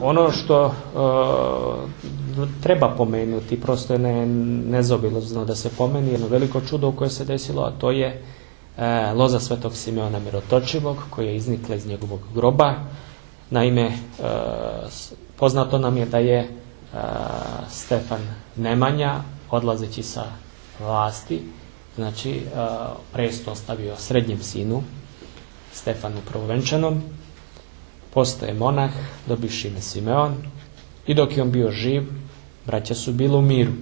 Ono što treba pomenuti, prosto je nezaobilazno da se pomeni jedno veliko čudo koje se desilo, a to je loza svetog Simeona Mirotočivog, koja je iznikla iz njegovog groba. Naime, poznato nam je da je Stefan Nemanja, odlazeći sa vlasti, znači presto ostavio srednjem sinu, Stefanu Prvovenčanom, postaje monah, dobiše ime Simeon, i dok je on bio živ, braća su bila u miru,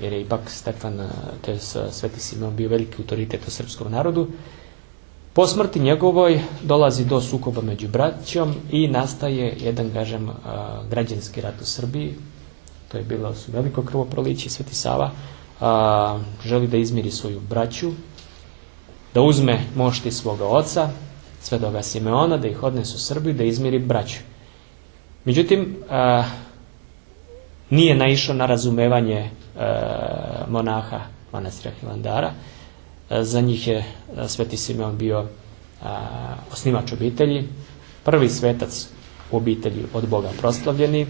jer je ipak Stefan, to je Sveti Simeon, bio veliki autoritet u srpskom narodu. Po smrti njegovoj dolazi do sukoba među braćom i nastaje jedan, kažem, građanski rat u Srbiji. To je bilo veliko krvoproliće. Sveti Sava želi da izmiri svoju braću, da uzme mošti svoga oca, svetoga Simeona, da ih odnese u Srbiju, da izmiri braću. Međutim, nije naišao na razumevanje monaha manastira Hilandara. Za njih je Sveti Simeon bio osnivač obitelji, prvi svetac u obitelji od Boga proslavljeni,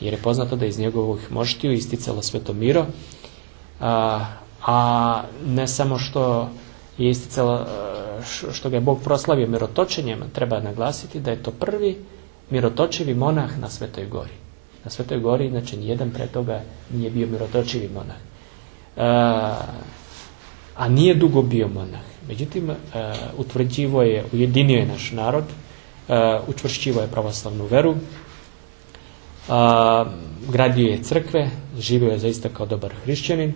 jer je poznato da iz njegovih moštiju isticalo sveto miro, a ne samo što je isticalo, što ga je Bog proslavio mirotočenjem, treba naglasiti da je to prvi mirotočivi monah na Svetoj gori. Na Svetoj gori, znači, nijedan pre toga nije bio mirotočivi monah. A nije dugo bio monah. Međutim, utvrđivo je, ujedinio je naš narod, učvršćivo je pravoslavnu veru, gradio je crkve, živio je zaista kao dobar hrišćanin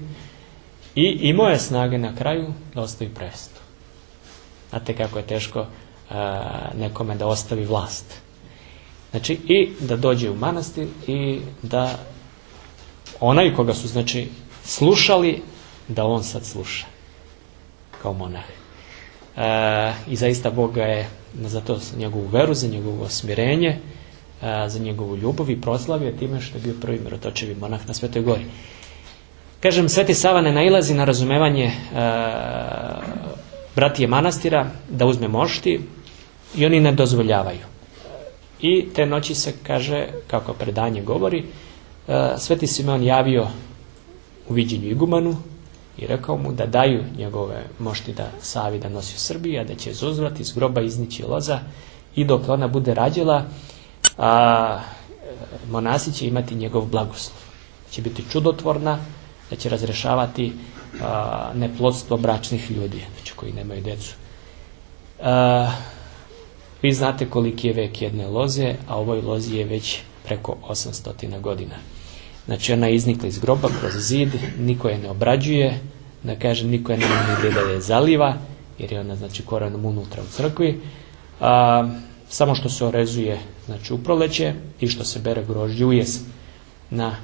i imao je snage na kraju da ostavi presto. Znate kako je teško nekome da ostavi vlast. Znači, i da dođe u manastir i da onaj koga su, znači, slušali, da on sad sluša kao monah. I zaista Bog ga je za to, njegovu veru, za njegovo smirenje, za njegovu ljubav i proslavio time što je bio prvi mirotočivi monah na Svetoj gori. Kažem, Sveti Sava ne nailazi na razumevanje bratije manastira da uzme mošti i oni ne dozvoljavaju. I te noći se, kaže, kako predanje govori, Sveti Simeon javio u viđenju igumanu i rekao mu da daju njegove mošti da Savi da nosi u Srbiji, a da će uzvrat iz groba iznići loza i dok ona bude rađala, monasi će imati njegov blagoslov. Će biti čudotvorna, da će razrešavati neplodstvo bračnih ljudi, znači koji nemaju decu. Vi znate koliki je vek jedne loze, a ovoj lozi je već preko 800 godina. Znači, ona je iznikla iz groba kroz zid, niko je ne obrađuje, da kažem, niko je nema nigde da je zaliva, jer je ona, znači, korenom unutra u crkvi. Samo što se orezuje, znači, u proleće i što se bere grožđe u jesen. Na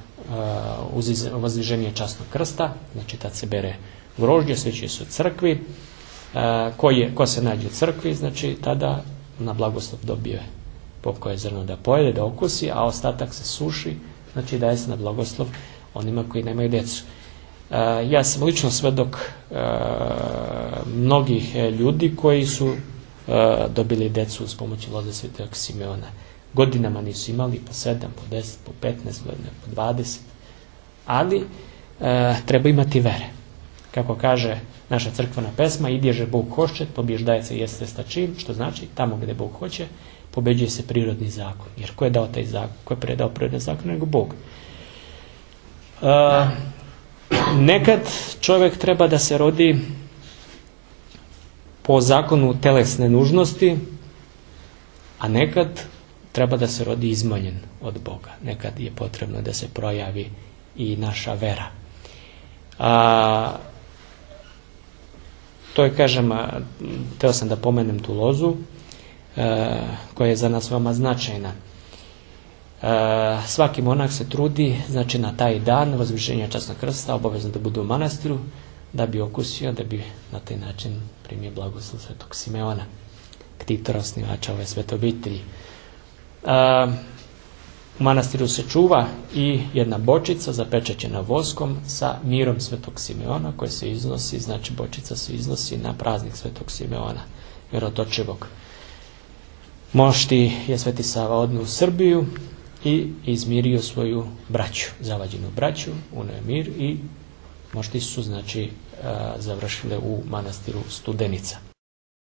uzdiženje časnog krsta, znači, tad se bere grožđe, svećuje se u crkvi. Ko se nađe u crkvi, znači, tada na blagoslov dobije pokoje zrno da pojede, da okusi, a ostatak se suši, znači daje se na blagoslov onima koji nemaju decu. Ja sam lično svedok mnogih ljudi koji su dobili decu uz pomoć loze Svetog Simeona. Godinama nisu imali po 7, po 10, po 15 godina, po 20, ali treba imati vere. Kako kaže naša crkvena pesma, idježe Bog hoće, pobježdajeca jeste stačin, što znači tamo gdje Bog hoće, pobeđuje se prirodni zakon. Jer ko je dao taj zakon? Ko je predao prirodni zakon nego Bog? Nekad čovjek treba da se rodi po zakonu telesne nužnosti, a nekad treba da se rodi izmoljen od Boga. Nekad je potrebno da se projavi i naša vera. To je, kažem, teo sam da pomenem tu lozu, koja je za nas veoma značajna. Svaki monah se trudi, znači, na taj dan Vozvišenja časnog krsta obavezno da bude u manastiru, da bi okusio, da bi na taj način primio blagoslov Svetog Simeona, ktitora, osnivača ove svete obitelji. U manastiru se čuva i jedna bočica zapečaćena voskom sa mirom Svetog Simeona, koje se iznosi, znači bočica se iznosi na praznik Svetog Simeona, mirotočivog. Mošti je Sveti Sava odneo u Srbiju i izmirio svoju braću, zavađenu braću, unio je mir i mošti su znači završile u manastiru Studenica.